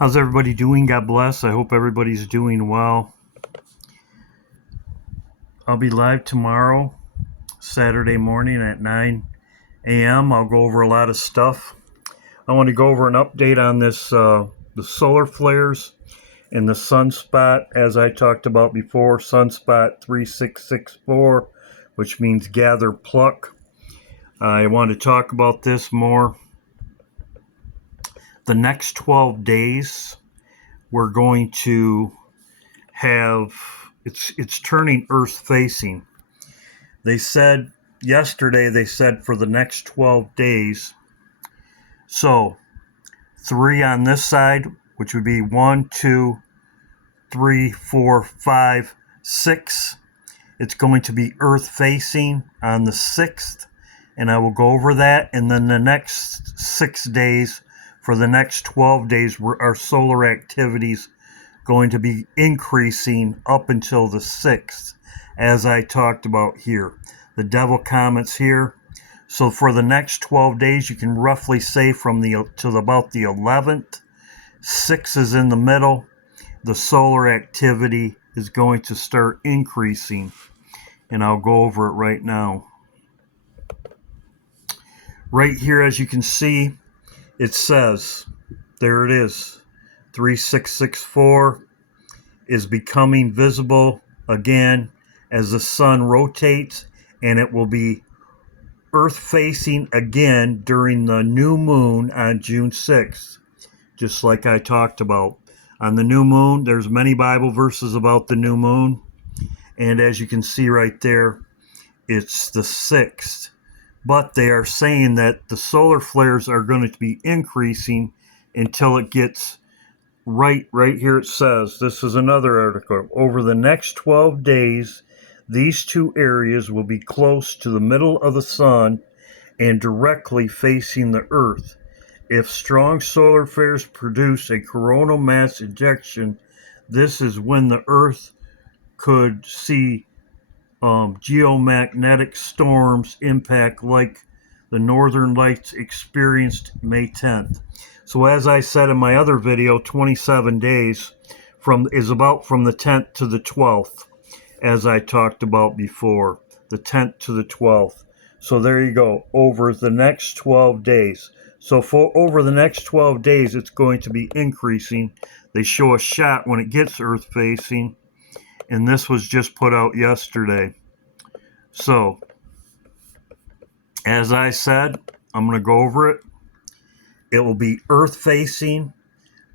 How's everybody doing? God bless. I hope everybody's doing well. I'll be live tomorrow, Saturday morning at 9 a.m. I'll go over a lot of stuff. I want to go over an update on this, the solar flares and the sunspot, as I talked about before, Sunspot 3664, which means gather pluck. I want to talk about this more. The next 12 days, we're going to have it's turning earth facing. They said yesterday for the next 12 days. So 3 on this side, which would be 1, 2, 3, 4, 5, 6. It's going to be earth facing on the 6th, and I will go over that. And then the next 6 days, for the next 12 days, our solar activities going to be increasing up until the 6th, as I talked about here. The devil comet's here. So for the next 12 days, you can roughly say from about the 11th, 6 is in the middle, the solar activity is going to start increasing. And I'll go over it right now. Right here, as you can see, it says, there it is, 3664 is becoming visible again as the sun rotates, and it will be earth facing again during the new moon on June 6th, just like I talked about. On the new moon, there's many Bible verses about the new moon, and as you can see right there, it's the 6th. But they are saying that the solar flares are going to be increasing until it gets right here. It says, this is another article, over the next 12 days, these two areas will be close to the middle of the sun and directly facing the earth. If strong solar flares produce a coronal mass ejection, this is when the earth could see geomagnetic storms impact like the Northern Lights experienced May 10th. So as I said in my other video, 27 days is about from the 10th to the 12th, as I talked about before, the 10th to the 12th. So there you go, over the next 12 days. So for over the next 12 days, it's going to be increasing. They show a shot when it gets earth facing, and this was just put out yesterday. So, as I said, I'm going to go over it. It will be earth facing.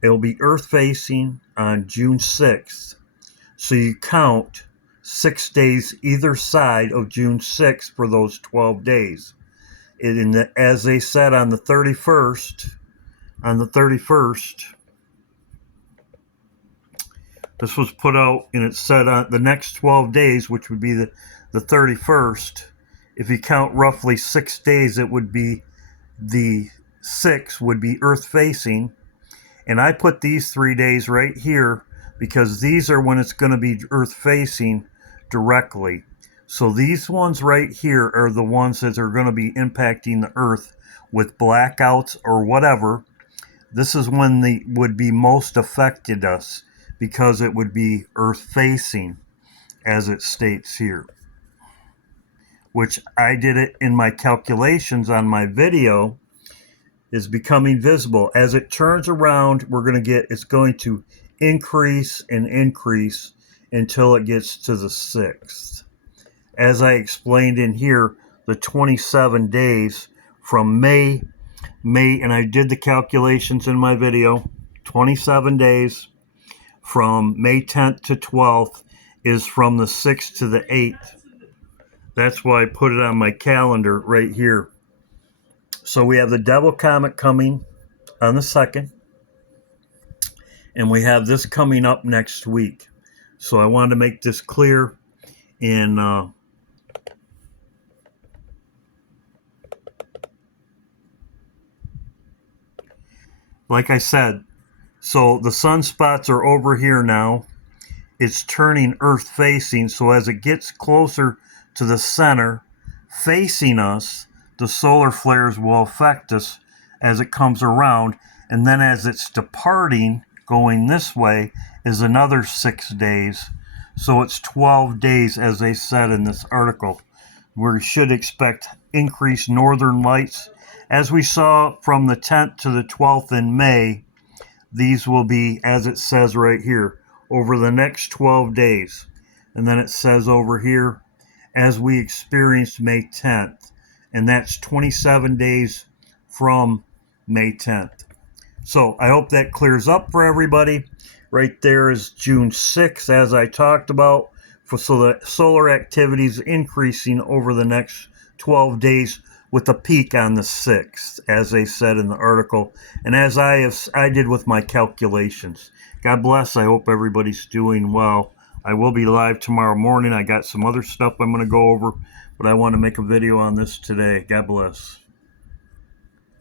It will be earth facing on June 6th. So you count 6 days either side of June 6th for those 12 days. As they said on the 31st, this was put out, and it said on the next 12 days, which would be the 31st, if you count roughly 6 days, it would be the 6th would be earth facing. And I put these 3 days right here because these are when it's going to be earth facing directly. So these ones right here are the ones that are going to be impacting the earth with blackouts or whatever. This is when they would be most affected us, because it would be earth facing, as it states here, which I did it in my calculations on my video, is becoming visible. As it turns around, it's going to increase and increase until it gets to the 6th. As I explained in here, the 27 days from May, and I did the calculations in my video, 27 days from May 10th to 12th is from the 6th to the 8th. That's why I put it on my calendar right here. So we have the devil comet coming on the 2nd, and we have this coming up next week. So I wanted to make this clear. And like I said, so the sunspots are over here now. It's turning earth facing, so as it gets closer to the center facing us, the solar flares will affect us as it comes around. And then as it's departing going this way is another 6 days. So it's 12 days, as they said in this article. We should expect increased northern lights. As we saw from the 10th to the 12th in May, these will be, as it says right here, over the next 12 days. And then it says over here, as we experienced May 10th. And that's 27 days from May 10th. So I hope that clears up for everybody. Right there is June 6th, as I talked about. So the solar activity is increasing over the next 12 days with a peak on the 6th, as they said in the article, and as I did with my calculations. God bless. I hope everybody's doing well. I will be live tomorrow morning. I got some other stuff I'm going to go over, but I want to make a video on this today. God bless.